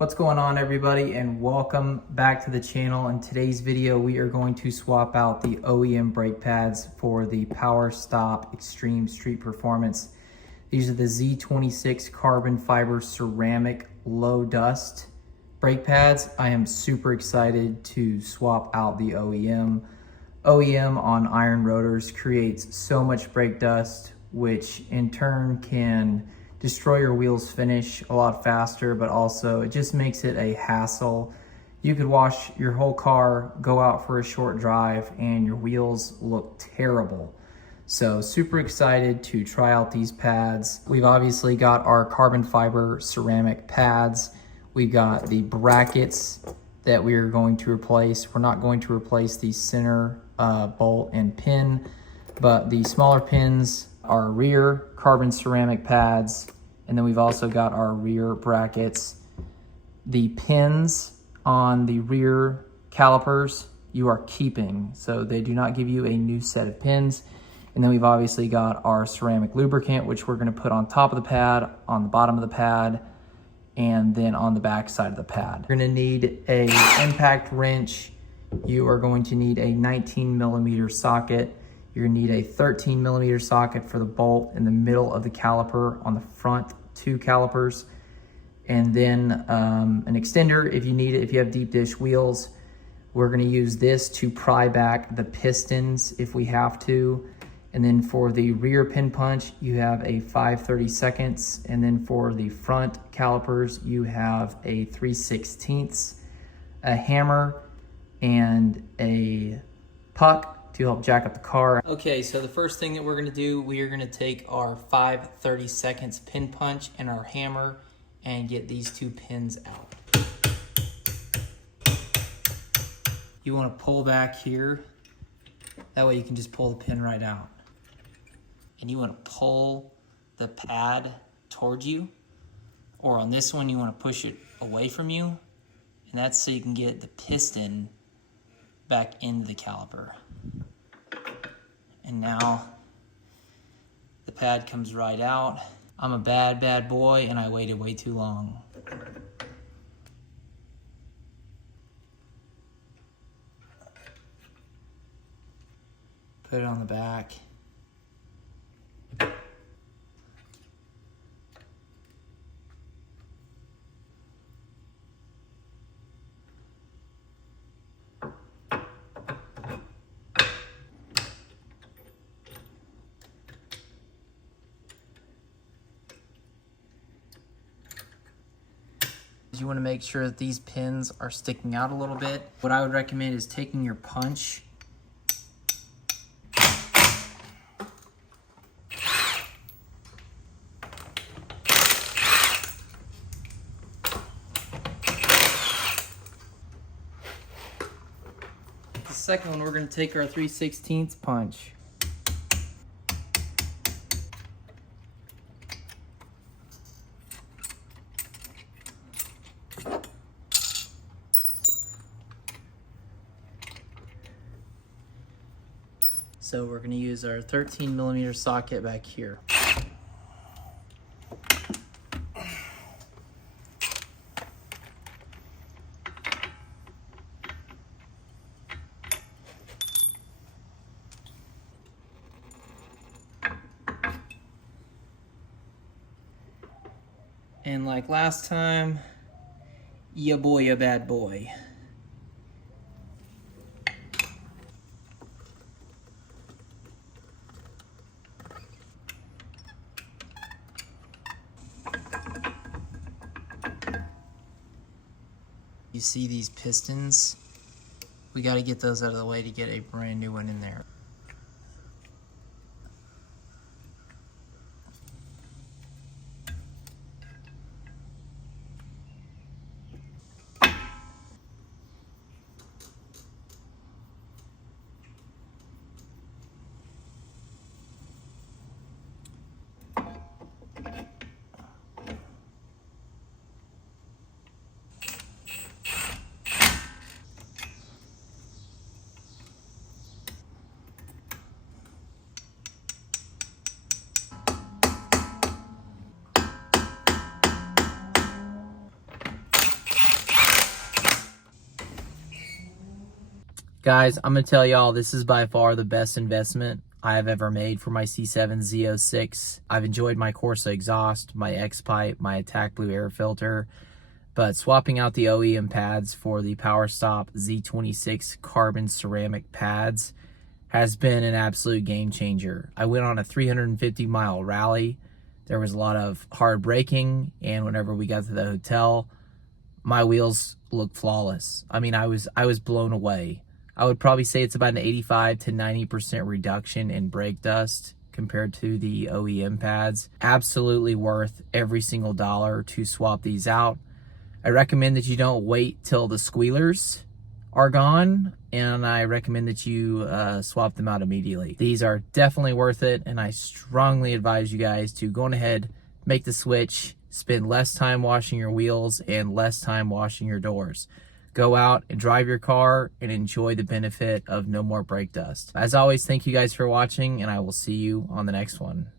What's going on, everybody, and welcome back to the channel. In today's video we are going to swap out the OEM brake pads for the PowerStop Extreme Street Performance. These are the Z26 carbon fiber ceramic low dust brake pads. I am super excited to swap out the OEM. OEM on iron rotors creates so much brake dust, which in turn can destroy your wheels finish a lot faster, but also it just makes it a hassle. You could wash your whole car, go out for a short drive, and your wheels look terrible. So super excited to try out these pads. We've obviously got our carbon fiber ceramic pads. We've got the brackets that we are going to replace. We're not going to replace the center bolt and pin, but the smaller pins are rear carbon ceramic pads, and then we've also got our rear brackets. The pins on the rear calipers you are keeping, so they do not give you a new set of pins. And then we've obviously got our ceramic lubricant, which we're going to put on top of the pad, on the bottom of the pad, and then on the back side of the pad. You're going to need a impact wrench. You are going to need a 19mm socket. You're gonna need a 13mm socket for the bolt in the middle of the caliper on the front two calipers. And then an extender if you need it, if you have deep dish wheels. We're gonna use this to pry back the pistons if we have to. And then for the rear pin punch, you have a 5/32. And then for the front calipers, you have a 3/16, a hammer, and a puck to help jack up the car. Okay, so the first thing that we're gonna do, we are gonna take our 5/32 pin punch and our hammer and get these two pins out. You wanna pull back here. That way you can just pull the pin right out. And you wanna pull the pad towards you, or on this one, you wanna push it away from you. And that's so you can get the piston back into the caliper. And now the pad comes right out. I'm a bad boy and I waited way too long. Put it on the back. You want to make sure that these pins are sticking out a little bit. What I would recommend is taking your punch the second one, we're going to take our 3/16 punch. So we're going to use our 13mm socket back here. And like last time, ya boy, a bad boy. You see these pistons? We got to get those out of the way to get a brand new one in there. Guys, I'm gonna tell y'all, this is by far the best investment I have ever made for my C7 Z06. I've enjoyed my Corsa exhaust, my X-pipe, my Attack Blue air filter, but swapping out the OEM pads for the PowerStop Z26 carbon ceramic pads has been an absolute game changer. I went on a 350-mile rally. There was a lot of hard braking, and whenever we got to the hotel, my wheels looked flawless. I mean, I was blown away. I would probably say it's about an 85 to 90% reduction in brake dust compared to the OEM pads. Absolutely worth every single dollar to swap these out. I recommend that you don't wait till the squealers are gone, and I recommend that you swap them out immediately. These are definitely worth it, and I strongly advise you guys to go on ahead, make the switch, spend less time washing your wheels and less time washing your doors. Go out and drive your car and enjoy the benefit of no more brake dust. As always, thank you guys for watching, and I will see you on the next one.